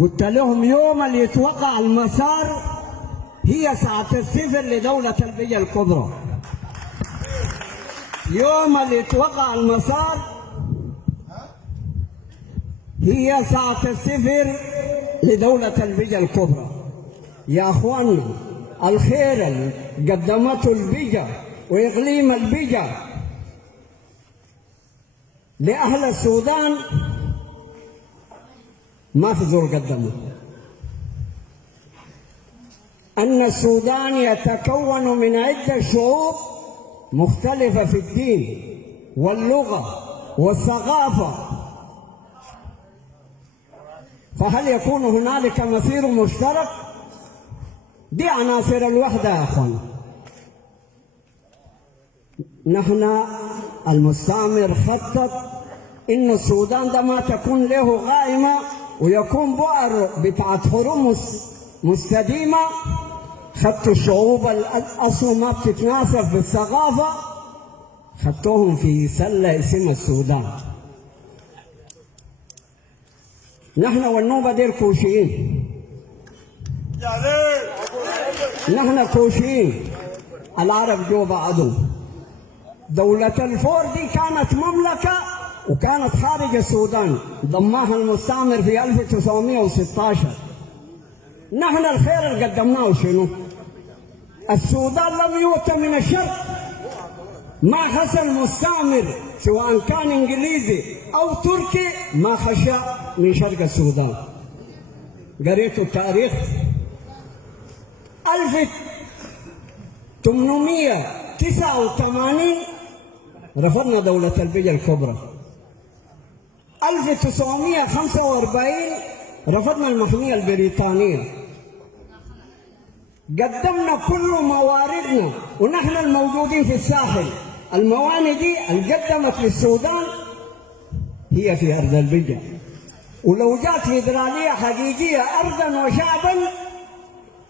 قلت لهم يوم اللي يتوقع المسار هي ساعة الصفر لدولة البيئة الكبرى. يوم اللي يتوقع المسار هي ساعة الصفر لدولة البيئة الكبرى. يا أخواننا، الخير اللي قدمته البيئة وإقليم البيئة لأهل السودان ما في زول قدمه. أن السودان يتكون من عدة شعوب مختلفة في الدين واللغة والثقافة، فهل يكون هنالك مسير مشترك؟ دي عناصر الوحدة يا أخوان. نحن المستعمر خطط إن السودان ده ما تكون له غائمة ويكون بؤر بتاعت حروب مستديمة. خدتوا الشعوب الأصل ما بتتناسب بالثقافة، خدتوهم في سلة اسمها السودان. نحن والنوبة دي الكوشيين، نحن كوشيين، العرب جو بعضهم. دولة الفور دي كانت مملكة وكانت خارج السودان، ضماها المستعمر في 1916. نحن الخير اللي قدمناه شنو؟ السودان لم يؤت من الشرق، ما خشى المستعمر سواء كان انجليزي او تركي، ما خشى من شرق السودان. قريت التاريخ 1889 رفضنا دولة البيئة الكبرى. 1945 رفضنا المحمية البريطانية. قدمنا كل مواردنا ونحن الموجودين في الساحل. الموانئ دي اللي قدمت للسودان هي في أرض البيئة، ولو جات فيدرالية حقيقية أرضا وشعبا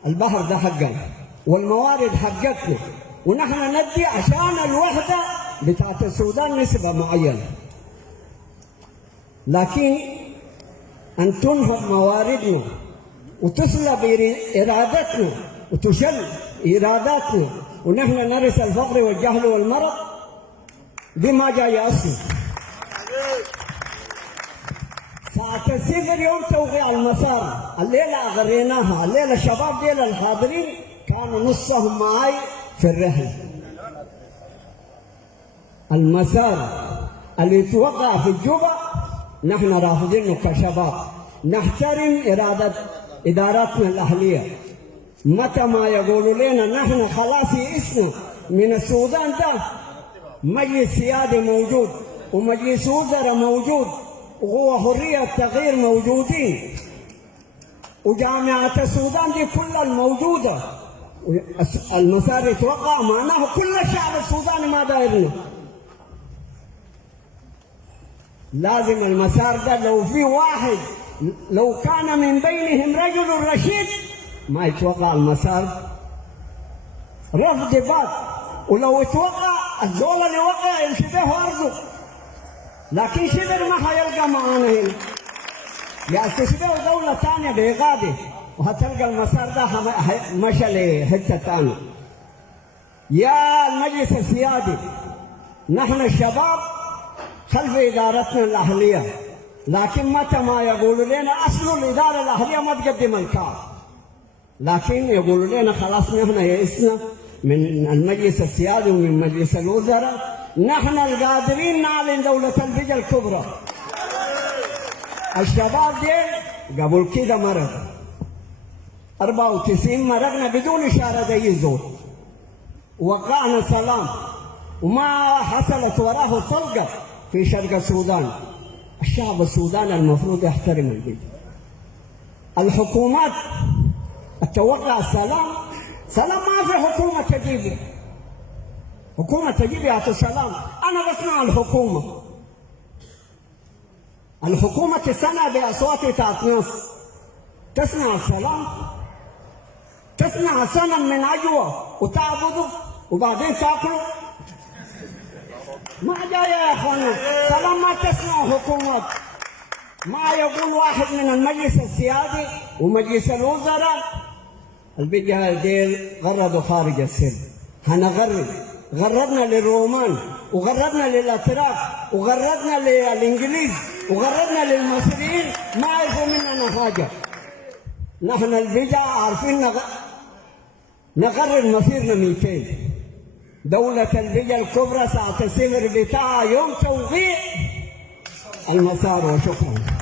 البحر ده حقنا والموارد حقتنا، ونحن ندي عشان الوحدة بتاعت السودان نسبة معينة. لكن أن تنهب مواردنا وتسلب إرادتنا وتشل إراداتنا ونحن نرث الفقر والجهل والمرض، دي ما جاي أصلا. ساعة الصفر يوم توقيع المسار، الليلة أغريناها، الليلة الشباب ديل الحاضرين كانوا نصهم معي في الرحلة. المسار اللي يتوقع في الجوبة نحن رافضينه كشباب، نحترم إداراتنا الأهلية. متى ما يقولوا لنا نحن خلاص يئسنا من السودان ده، مجلس سيادي موجود ومجلس وزراء موجود وهو حرية التغيير موجودين وجامعة السودان دي كلها الموجودة، المسار يتوقع معناه كل الشعب السوداني ما دايرنا. لازم المسار ده لو في واحد لو كان من بينهم رجل رشيد ما يتوقع المسار، رفض بات. ولو يتوقع الزول اللي وقع يمشي به أرضه، لكن شبر ما حيلقى معانا هنا. يا تشبه دولة ثانية بإغاده وهتلقى المسار ده مشى لحتة ثانية. يا المجلس السيادي، نحن الشباب خلف إدارتنا الأهلية، لكن متى ما يقولوا لنا أصل الإدارة الأهلية ما تقدم الكار، لكن يقولوا لنا خلاص نحن يئسنا من المجلس السيادي ومن مجلس الوزراء، نحن القادرين نعلن دولة البيئة الكبرى. الشباب دي قبل كده مرض 94 مرقنا بدون إشارة أي زول، وقعنا سلام وما حصلت وراه طلقة في شرق السودان. الشعب السوداني المفروض يحترم البيئة. الحكومات التوقع السلام، سلام ما في حكومة تجيب، حكومة تجيب يا السلام. أنا بسمع الحكومة، الحكومة تسمع بأصوات بتاعت ناس، تسمع السلام، تسمع صنم من عجوة وتعبده وبعدين تاكله. ما جاي يا اخوانا، سلام ما تسمع حكومات، ما يقول واحد من المجلس السيادي ومجلس الوزراء البيجا ديل غردوا خارج السر. هنغرد، غردنا للرومان وغردنا للاتراك وغردنا للانجليز وغردنا للمصريين، ما عرفوا مننا حاجه. نحن البيجا عارفين نغرد مصيرنا 200. دولة البيجا الكبرى ساعة الصفر بتاعها يوم توقيع المسار. وشكرا.